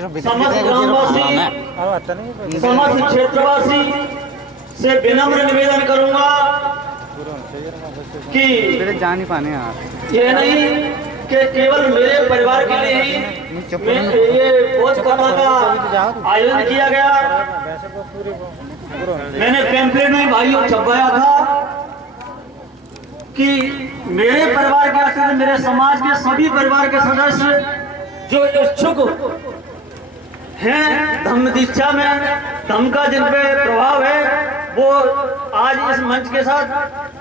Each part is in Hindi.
समस्त ग्रामवासी समस्त क्षेत्रवासी से विनम्र निवेदन करूंगा कि जा नहीं पाने यार, ये नहीं कि केवल मेरे परिवार के लिए ही ये भोज कथा का आयोजन किया गया। मैंने पैम्फलेट में भाइयों छपवाया था कि मेरे परिवार के सदस्य, मेरे समाज के सभी परिवार के सदस्य जो इच्छुक हैं धम्म दीक्षा में, धम्म का जिन पे प्रभाव है, वो आज इस मंच के साथ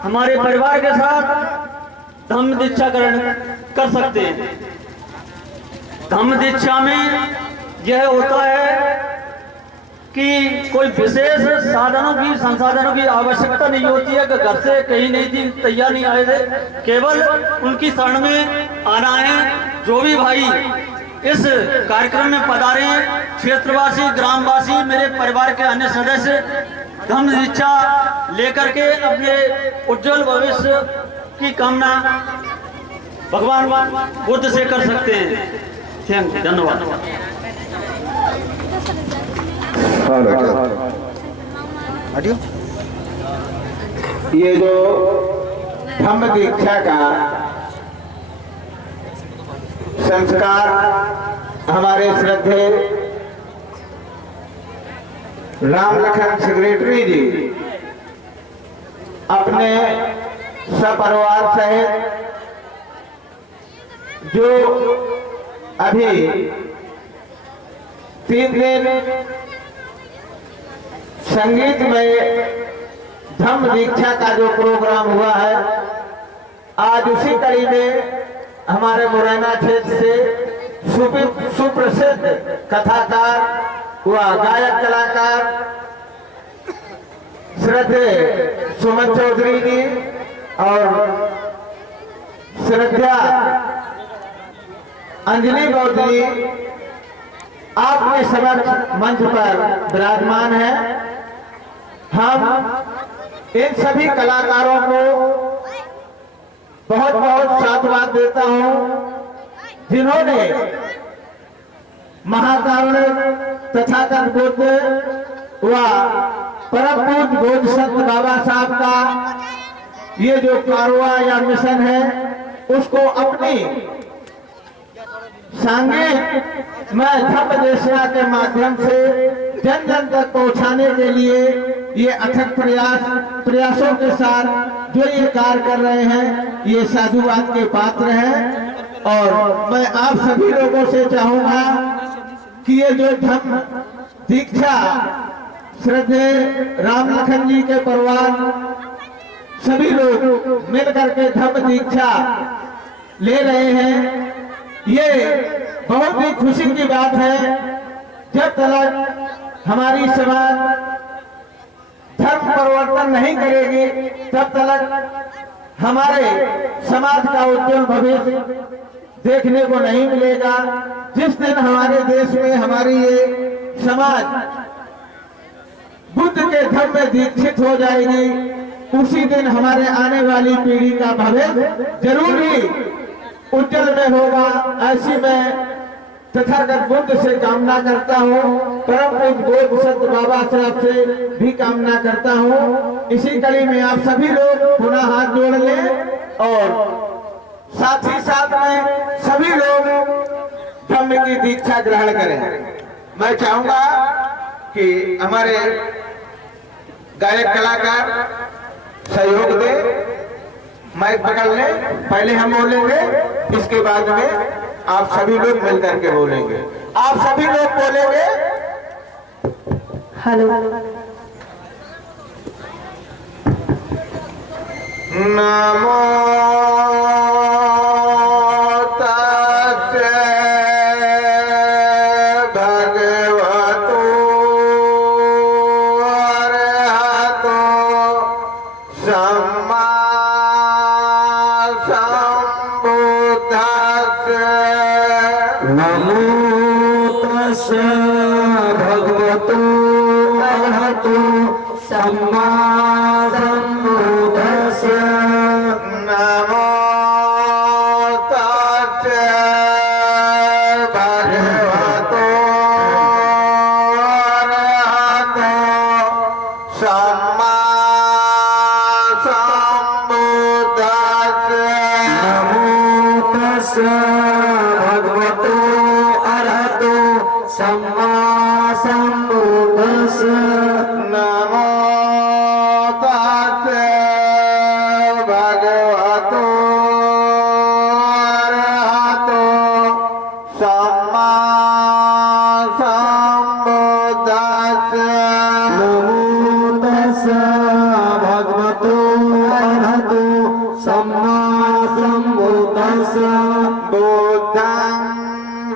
हमारे परिवार के साथ धम्म दीक्षा कर सकते हैं। धम्म दीक्षा में यह होता है कि कोई विशेष संसाधनों की आवश्यकता नहीं होती है कि घर से कहीं नहीं थी, तैयार नहीं आए थे, केवल उनकी शरण में आना है। जो भी भाई इस कार्यक्रम में पधारे हैं, क्षेत्रवासी, ग्रामवासी, मेरे परिवार के अन्य सदस्य धम्म दीक्षा लेकर के अपने उज्जवल भविष्य की कामना भगवान बुद्ध से कर सकते हैं। धन्यवाद। ये जो धम्म दीक्षा का संस्कार हमारे श्रद्धेय राम लखन सेक्रेटरी जी अपने सपरिवार सहित जो अभी 3 दिन संगीत में धम्म दीक्षा का जो प्रोग्राम हुआ है, आज उसी कड़ी में हमारे मुरैना क्षेत्र से सुप्रसिद्ध कथाकार व गायक कलाकार श्रद्धेय सुमन चौधरी जी और श्रद्धा अंजलि गौड़ जी आपके समक्ष मंच पर विराजमान है। हम इन सभी कलाकारों को बहुत बहुत साधुवाद देता हूं, जिन्होंने महाकारुणिक तथागत बुद्ध व परम पूज्य बोधिसत्व बाबा साहब का ये जो कारवा या मिशन है, उसको अपनी सांगीत में धम्म देशना के माध्यम से जन जन तक पहुंचाने के लिए ये अथक प्रयासों के साथ जो ये कार्य कर रहे हैं, ये साधुवाद के पात्र हैं। और मैं आप सभी लोगों से चाहूंगा कि ये जो धम्म दीक्षा श्रद्धेय राम लखन जी के परिवार सभी लोग मिलकर के धम्म दीक्षा ले रहे हैं, ये बहुत ही खुशी की बात है। जब तक हमारी समाज धर्म परिवर्तन नहीं करेगी, तब तक हमारे समाज का उज्जवल भविष्य देखने को नहीं मिलेगा। जिस दिन हमारे देश में हमारी ये समाज बुद्ध के धर्म में दीक्षित हो जाएगी, उसी दिन हमारे आने वाली पीढ़ी का भविष्य जरूर ही उज्जवल में होगा। ऐसी मैं तथागत बुद्ध से कामना करता हूँ, परम पूज्य बोधिसत्व बाबा साहब से भी कामना करता हूँ। इसी कड़ी में आप सभी लोग पुनः हाथ जोड़ लें और साथ ही साथ में सभी लोग धम्म की दीक्षा ग्रहण करें। मैं चाहूंगा कि हमारे गायक कलाकार सहयोग दे, माइक पकड़ ले, पहले हम बोलेंगे, इसके बाद में आप सभी लोग मिलकर के बोलेंगे। आप सभी लोग बोलेंगे हेलो। नमो भगवतो अरहतो सम्मा सम्बुद्धस्य। नमो तस्सै भगवतो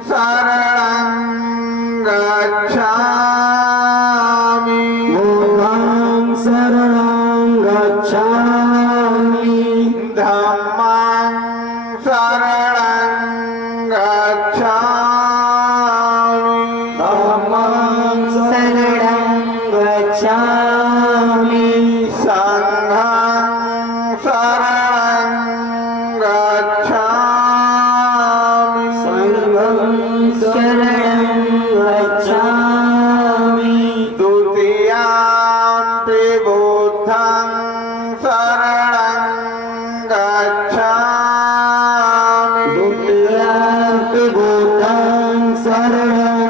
शरणं गच्छामि बुद्धं शरणं गच्छामि धम्मं शरणं गच्छामि धम्मं शरणं गच्छामि संघं शरणं गच्छामि संघं शरणं गच्छामि द्वितीयाम्पि बुद्धं शरणं गच्छामि द्वितीयाम्पि बुद्धं शरणं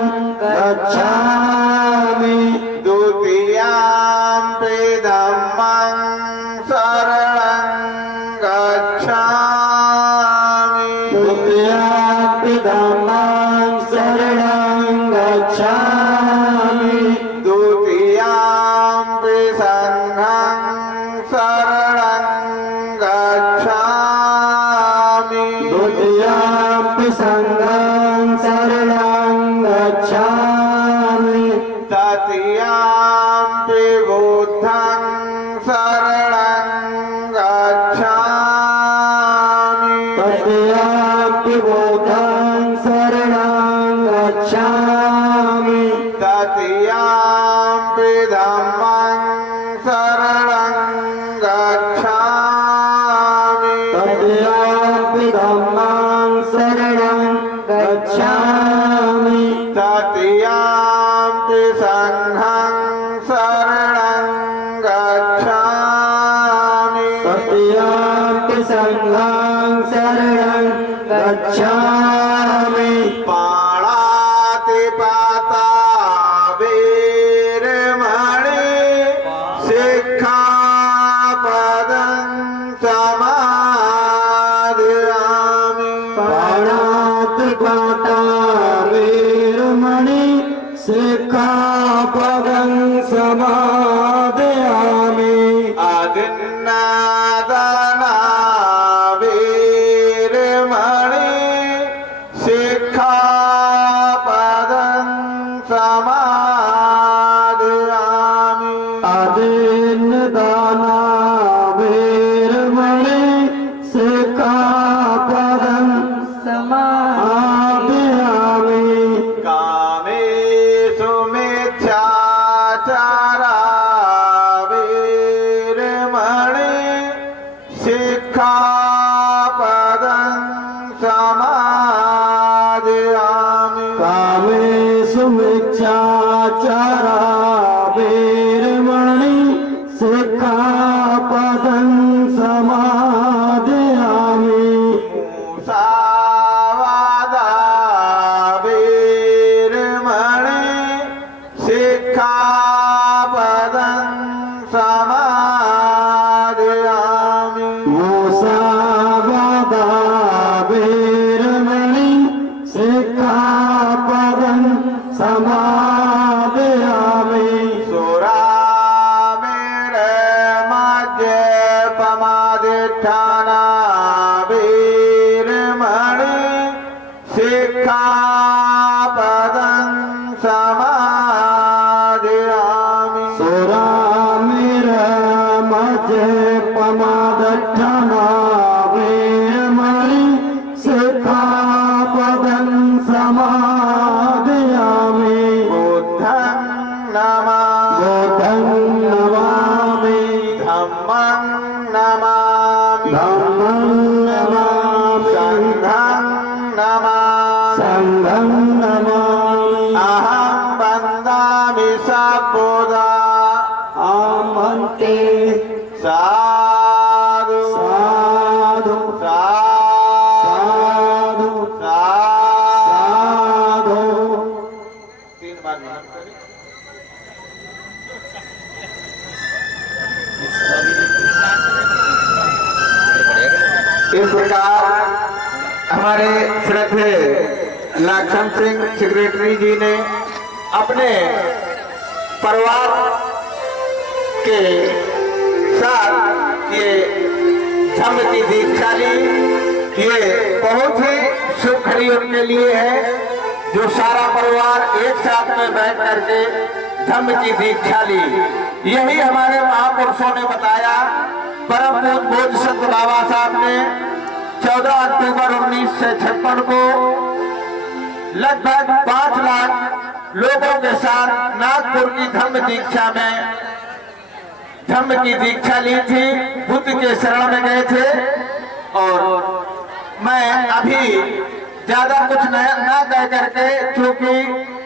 गच्छामि द्वितीयाम्पि धम्मं शरणं गच्छामि द्वितीयाम्पि धम्मं शरणं गच्छामि द्वितीयाम्पि संघं शरणं गच्छामि द्वितीयाम्पि संघं शरणं गच्छामि तृतीयाम्पि बुद्धं शरणं गच्छामि तृतीयाम्पि बुद्धं शरणं गच्छामि तृतीयाम्पि धम्मं शरणं गच्छामि तृतीयाम्पि धम्मं शरणं गच्छामि तृतीयाम्पि संघं शरणं गच्छामि तृतीयाम्पि संघं शरणं गच्छामि पाणातिपाता वीरमणि सिक्खापदं समादयामि पाणातिपाता वीरमणि सिक्खापदं समादयामि अदिन्नादाना वीरमणि सिक्खापदं समादयामि अदिन्नदाना वीरमणि सिक्खापदं समादयामि कामेषु मिथ्याचारा वीरमणि सिक्खापदं समादयामि कामेषु मिथ्याचारा वीरमणि सिक्खापदं समादयामि मुसावादा वीरमणि सिक्खापदं समादयामि मुसावादा वीरमणि सिक्खापदं समादयामि सुरामेर मध्यपमादिष्ठाना वीरमणि सिक्खापदं समादयामि सुरामिर मध्यपमादठना वीरमणि सिक्खापदं समादयामि बुद्धं नमामि बुद्धं नमामि धम्मं नमामि धम्मं नमामि संघं नमामि संघं नमामि अहं वन्दामि सबुधा आमन्ते साधु साधु साधु साधु साधु। 3 बार नमन करें। इस प्रकार हमारे श्रद्धेय लक्ष्मण सिंह सेक्रेटरी जी ने अपने परिवार के साथ ये धम्म की दीक्षा ली। ये बहुत ही शुभ घड़ी उनके लिए है। जो सारा परिवार एक साथ में बैठ करके धम्म की दीक्षा ली। यही हमारे महापुरुषों ने बताया। परम पूज्य बोध संत बाबा साहब ने 14 अक्टूबर 1956 को लगभग 5 लाख लोगों के साथ नागपुर की धम्म दीक्षा में धम्म की दीक्षा ली थी। बुद्ध के शरण में गए थे। और मैं अभी ज्यादा कुछ ना कह करके, चूंकि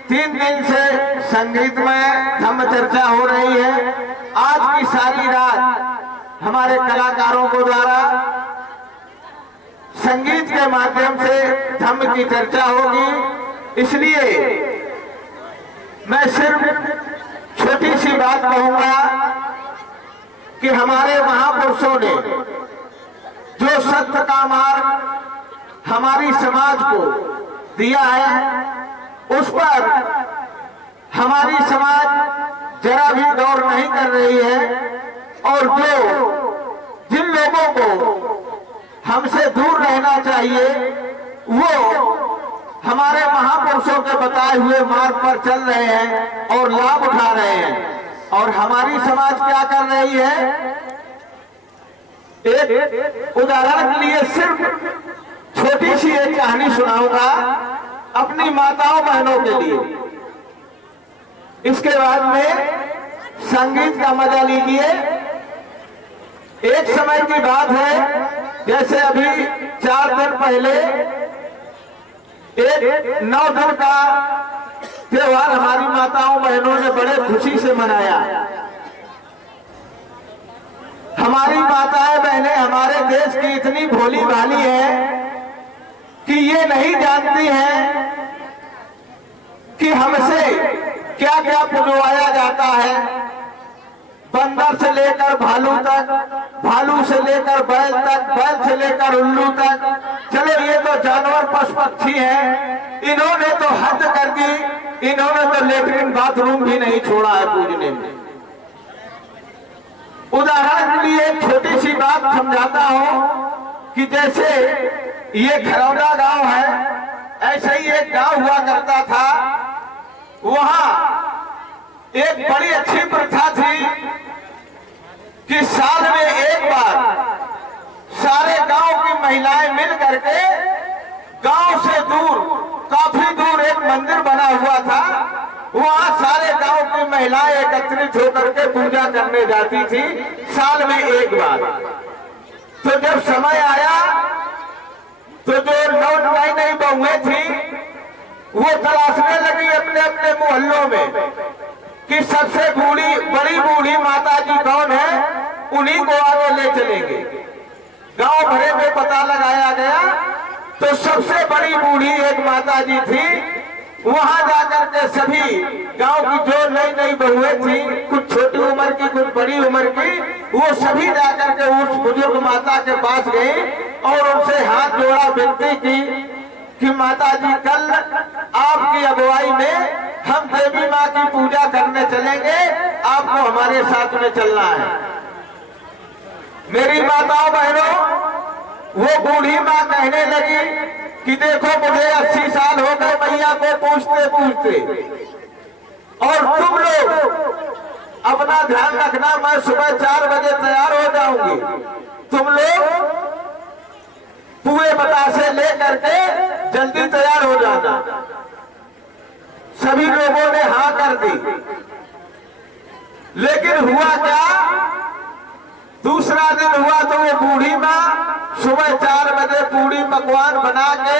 3 दिन से संगीत में धम्म चर्चा हो रही है, आज की सारी रात हमारे कलाकारों को द्वारा संगीत के माध्यम से धम्म की चर्चा होगी। इसलिए मैं सिर्फ छोटी सी बात कहूंगा कि हमारे महापुरुषों ने जो सत्य का मार्ग हमारी समाज को दिया है, उस पर हमारी समाज जरा भी गौर नहीं कर रही है। और जिन लोगों को हमसे दूर रहना चाहिए, वो हमारे महापुरुषों के बताए हुए मार्ग पर चल रहे हैं और लाभ उठा रहे हैं। और हमारी समाज क्या कर रही है? एक उदाहरण के लिए सिर्फ छोटी सी एक कहानी सुनाऊंगा अपनी माताओं बहनों के लिए। इसके बाद में संगीत का मजा लीजिए। एक समय की बात है, जैसे अभी 4 दिन पहले एक 9 दिन का त्योहार हमारी माताओं बहनों ने बड़े खुशी से मनाया। हमारी माताएं बहनें हमारे देश की इतनी भोली भाली है कि ये नहीं जानती हैं कि हमसे क्या क्या पुजवाया जाता है। बंदर से लेकर भालू तक, भालू से लेकर बैल तक, बैल से लेकर उल्लू तक। चलो ये तो जानवर पशु पक्षी हैं, इन्होंने तो हद कर दी। इन्होंने तो लेटरिन बाथरूम भी नहीं छोड़ा है पूजने में। उदाहरण के लिए एक छोटी सी बात समझाता हूं कि जैसे ये खरौदा गांव है, ऐसे ही एक गांव हुआ करता था। वहां एक बड़ी अच्छी प्रथा थी कि साल में एक बार सारे गांव की महिलाएं मिल करके गांव से दूर, काफी दूर एक मंदिर बना हुआ था, वहां सारे गांव की महिलाएं एकत्रित होकर के पूजा करने जाती थी साल में एक बार। तो जब समय आया तो जो नई बहुएं थी वो तलाशने लगी अपने अपने मोहल्लों में कि सबसे बड़ी बूढ़ी माता जी कौन है, उन्हीं को आगे ले चलेंगे। गांव भरे में पता लगाया गया तो सबसे बड़ी बूढ़ी एक माता जी थी। वहां जाकर के सभी गांव की जो नई बहुएं थी, कुछ छोटी उम्र की कुछ बड़ी उम्र की, वो सभी जाकर के उस बुजुर्ग माता के पास गए और उनसे हाथ जोड़ा, विनती की कि माता जी कल आपकी अगुवाई में हम देवी माँ की पूजा करने चलेंगे, आपको हमारे साथ में चलना है। मेरी माताओं बहनों, वो बूढ़ी माँ कहने लगी कि देखो मुझे 80 साल हो गए मैया को पूछते पूछते, और तुम लोग अपना ध्यान रखना, मैं सुबह 4 बजे तैयार हो जाऊंगी। तुम लोग पुए बतासे ले करके जल्दी तैयार हो जाना। सभी लोगों ने हाँ कर दी। लेकिन हुआ क्या, दूसरा दिन हुआ तो वो बूढ़ी माँ सुबह 4 बजे पूरी पकवान बना के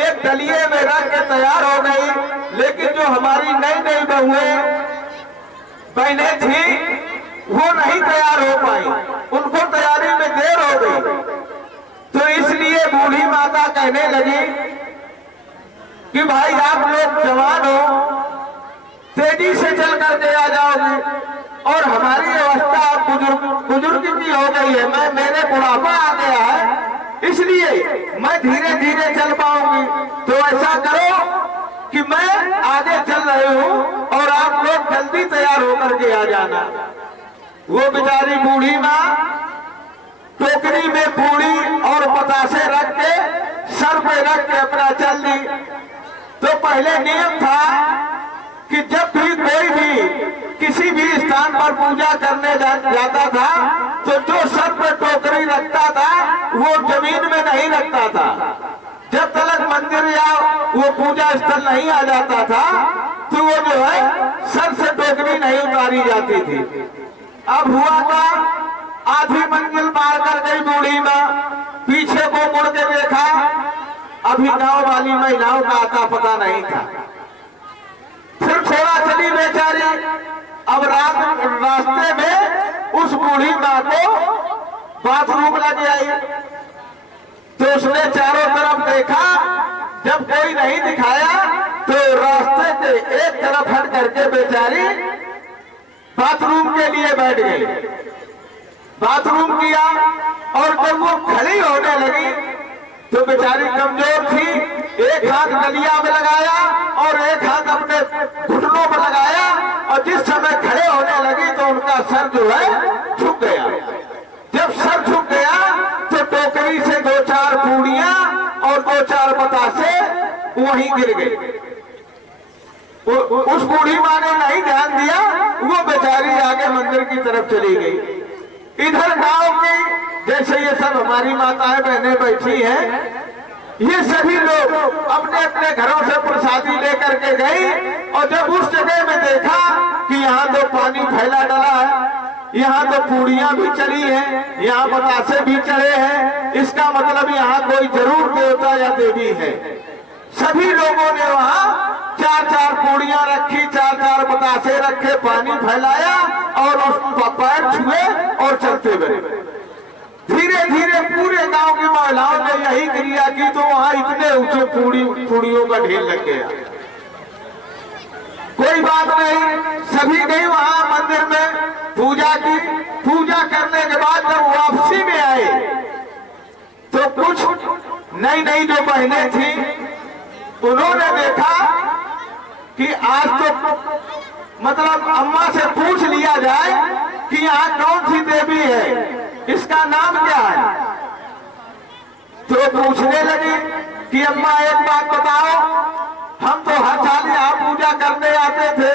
एक डलिए में रख के तैयार हो गई। लेकिन जो हमारी नई बहुएं बहनें थी वो नहीं तैयार हो पाई, उनको तैयारी में देर हो गई। तो इसलिए बूढ़ी माता कहने लगी कि भाई आप लोग जवान हो, तेजी से चल करके आ जाओगे, और हमारी अवस्था बुजुर्ग की हो गई है, मेरे बुढ़ापा आ गया है, इसलिए मैं धीरे धीरे चल पाऊंगी। तो ऐसा करो कि मैं आगे चल रही हूँ और आप लोग जल्दी तैयार होकर के आ जाना। वो बेचारी बूढ़ी माँ टोकरी में पूरी और बतासे रख के सर पे रख के अपना चल दी। तो पहले नियम था कि जब भी कोई भी किसी भी स्थान पर पूजा करने जाता था तो जो सर पे टोकरी रखता था वो जमीन में नहीं रखता था। जब तक मंदिर या वो पूजा स्थल नहीं आ जाता था तो वो जो है सर से टोकरी नहीं उतारी जाती थी। अब हुआ था आधी मंजिल पार कर गई बूढ़ी माँ, पीछे को मुड़ के देखा, अभी गांव वाली महिलाओं का आता पता नहीं था। फिर थोड़ा चली बेचारी, अब रास्ते में उस बूढ़ी माँ को बाथरूम लग आई तो उसने चारों तरफ देखा, जब कोई नहीं दिखाया तो रास्ते के एक तरफ हट करके बेचारी बाथरूम के लिए बैठ गई। बाथरूम किया और जब वो खड़ी होने लगी तो बेचारी कमजोर थी, एक हाथ गलिया में लगाया और एक हाथ अपने घुटनों पर लगाया और जिस समय खड़े होने लगी तो उनका सर जो है झुक गया। जब सर झुक गया तो टोकरी से 2-4 पूड़ियां और 2-4 बतासे वहीं गिर गए। उस बूढ़ी माँ ने नहीं ध्यान दिया, वो बेचारी आगे मंदिर की तरफ चली गई। इधर गांव की जैसे ये सब हमारी माताएं बहनें बैठी हैं, ये सभी लोग अपने अपने घरों से प्रसादी लेकर के गई और जब उस जगह में देखा कि यहाँ तो पानी फैला डला है, यहाँ तो पूड़ियां भी चली हैं, यहाँ बतासे भी चढ़े हैं, इसका मतलब यहाँ कोई जरूर देवता या देवी है। सभी लोगों ने वहाँ 4-4 पूड़ियां रखी, 4-4 बतासे रखे, पानी फैलाया और उस पैर छुए और चलते गए। धीरे धीरे पूरे गांव की महिलाओं ने यही क्रिया की तो वहां इतने ऊंचे पूड़ियों का ढेर लग गया। कोई बात नहीं, सभी गई वहां मंदिर में पूजा की। पूजा करने के बाद जब वापसी में आए तो कुछ नई नई जो बहनें थी उन्होंने देखा कि आज तो मतलब अम्मा से पूछ लिया जाए कि यहाँ कौन सी देवी है, इसका नाम क्या है। तो पूछने लगी कि अम्मा एक बात बताओ, हम तो हर साल यहाँ पूजा करने आते थे,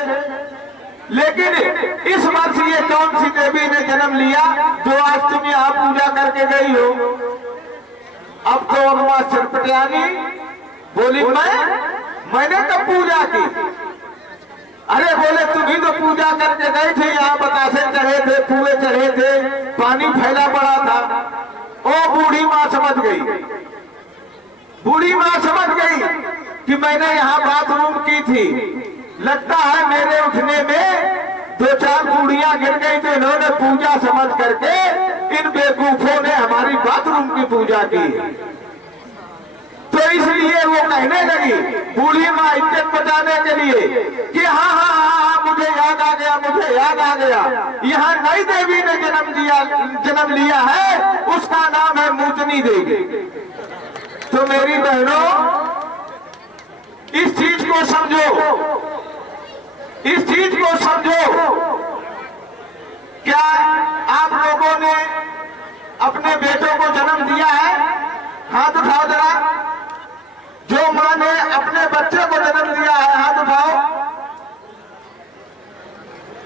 लेकिन इस वर्ष ये कौन सी देवी ने जन्म लिया जो आज तुम यहाँ पूजा करके गई हो। अब तो अम्मा सरपटियानी बोली मैंने कब पूजा की। अरे बोले तुम ही तो पूजा करके गए थे, यहाँ बतासे चढ़े थे, पूरे चढ़े थे, पानी फैला पड़ा था। ओ बूढ़ी माँ समझ गई, बूढ़ी माँ समझ गई कि मैंने यहाँ बाथरूम की थी, लगता है मेरे उठने में 2-4 पूड़ियां गिर गई तो इन्होंने पूजा समझ करके इन बेवकूफों ने हमारी बाथरूम की पूजा की। तो इसलिए वो कहने लगी बूढ़ी माँ इज्जत बचाने के लिए कि हाँ मुझे याद आ गया, मुझे याद आ गया, यहाँ नई देवी ने जन्म लिया है, उसका नाम है मूतनी देवी। तो मेरी बहनों इस चीज को समझो, इस चीज को समझो। क्या आप लोगों ने अपने बेटों को जन्म दिया है? हाथ उठाओ जरा। जो माँ ने अपने बच्चे को जन्म दिया है हाथ उठाओ,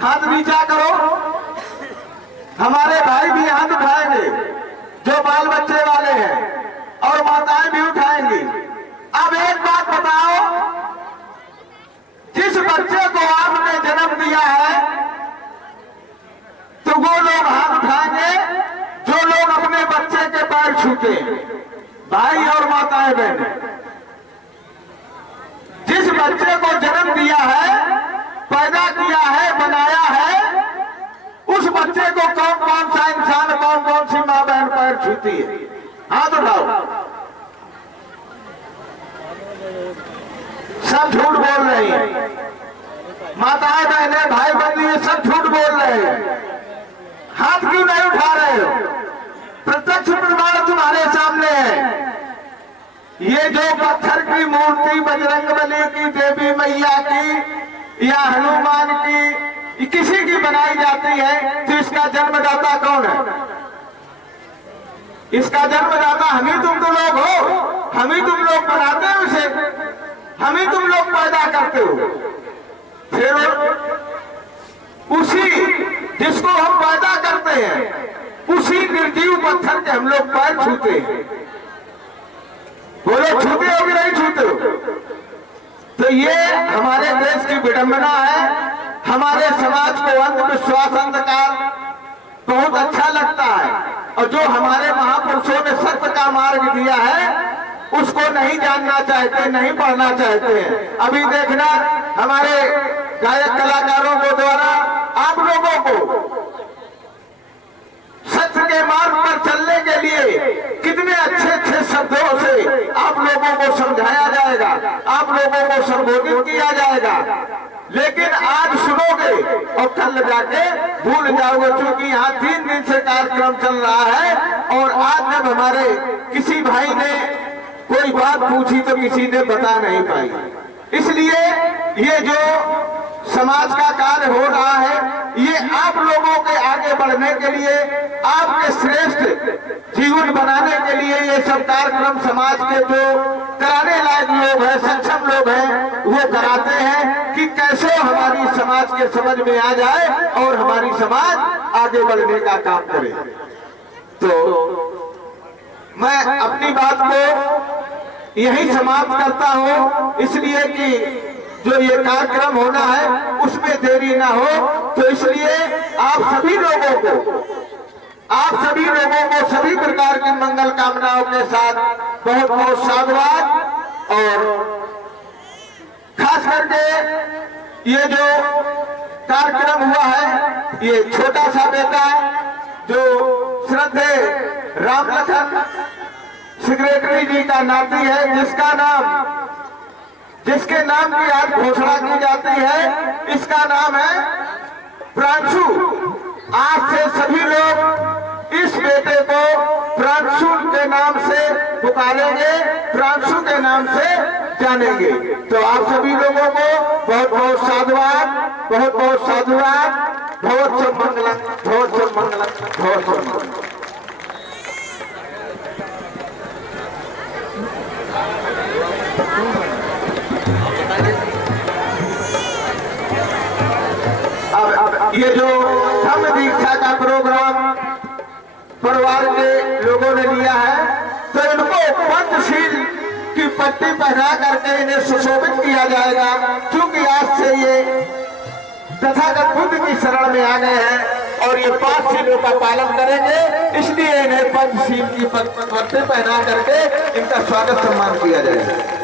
हाथ नीचा करो। हमारे भाई भी हाथ उठाएंगे जो बाल बच्चे वाले हैं और माताएं भी उठाएंगी। अब एक बात बताओ, जिस बच्चे को आपने जन्म दिया है तो वो लोग हाथ उठाएंगे जो लोग अपने बच्चे के पैर छूते, भाई और माताएं बहनें। जिस बच्चे को जन्म दिया है, पैदा किया है, बनाया है, उस बच्चे को कौन कौन सा इंसान, कौन कौन सी माँ बहन पैर छूती है? हाथ उठाओ। सब झूठ बोल रही हैं, माताएं बहनें भाई बंधु ये सब झूठ बोल रहे हैं। हाथ क्यों नहीं उठा रहे हो? प्रत्यक्ष प्रमाण तुम्हारे सामने है। ये जो पत्थर की मूर्ति बजरंगबली की, देवी मैया की या हनुमान की, किसी की बनाई जाती है तो इसका जन्मदाता कौन है? इसका जन्मदाता हम ही तुम तो लोग हो, हम ही तुम लोग बनाते हैं उसे। हम ही तुम लोग पैदा करते हो। फिर उसी जिसको हम पैदा करते हैं उसी निर्जीव पत्थर के हम लोग पैर छूते हैं। बोलो छूते हो कि नहीं छूते हो? तो ये हमारे देश की विडंबना है। हमारे समाज को अंधविश्वास अंधकार बहुत अच्छा लगता है और जो हमारे महापुरुषों ने सत्य का मार्ग दिया है उसको नहीं जानना चाहते, नहीं पढ़ना चाहते हैं। अभी देखना हमारे गायक कलाकारों को द्वारा आप लोगों को सत्य के मार्ग पर चलने के लिए कितने अच्छे अच्छे शब्दों से आप लोगों को समझाया जाएगा, आप लोगों को संबोधित किया जाएगा। लेकिन आज सुनोगे और कल जाके भूल जाओगे, क्योंकि यहाँ 3 दिन से कार्यक्रम चल रहा है। और आज जब हमारे किसी भाई ने कोई बात पूछी तो किसी ने बता नहीं पाई। इसलिए ये जो समाज का कार्य हो रहा है ये आप लोगों के आगे बढ़ने के लिए, आपके श्रेष्ठ जीवन बनाने के लिए ये सब कार्यक्रम समाज के जो कराने लायक लोग हैं, सक्षम लोग हैं, वो कराते हैं कि कैसे हमारी समाज के समझ में आ जाए और हमारी समाज आगे बढ़ने का काम करे। तो मैं अपनी बात को यही समाप्त करता हूं, इसलिए कि जो ये कार्यक्रम होना है उसमें देरी ना हो। तो इसलिए आप सभी लोगों को सभी प्रकार की मंगल कामनाओं के साथ बहुत बहुत साधुवाद। और खास करके ये जो कार्यक्रम हुआ है ये छोटा सा बेटा जो श्रद्धेय रामलखन सेक्रेटरी जी का नाती है, जिसके नाम की आज घोषणा की जाती है, इसका नाम है प्रांशु। आज से सभी लोग इस बेटे को प्रांशु के नाम से पुकारेंगे, प्रांशु के नाम से जानेंगे। तो आप सभी लोगों को बहुत बहुत साधुवाद, बहुत बहुत साधुवाद। बहुत सब मंगलम, बहुत सब मंगलम, बहुत सब मंगलम। अब ये जो धम्म दीक्षा का प्रोग्राम परिवार के लोगों ने लिया है तो इनको पंचशील की पट्टी पहना करके इन्हें सुशोभित किया जाएगा, क्योंकि आज से ये तथागत बुद्ध की शरण में आ गए हैं और ये 5 शीलों का पालन करेंगे। इसलिए इन्हें पंचशील की पट्टी पहना करके इनका स्वागत सम्मान किया जाएगा।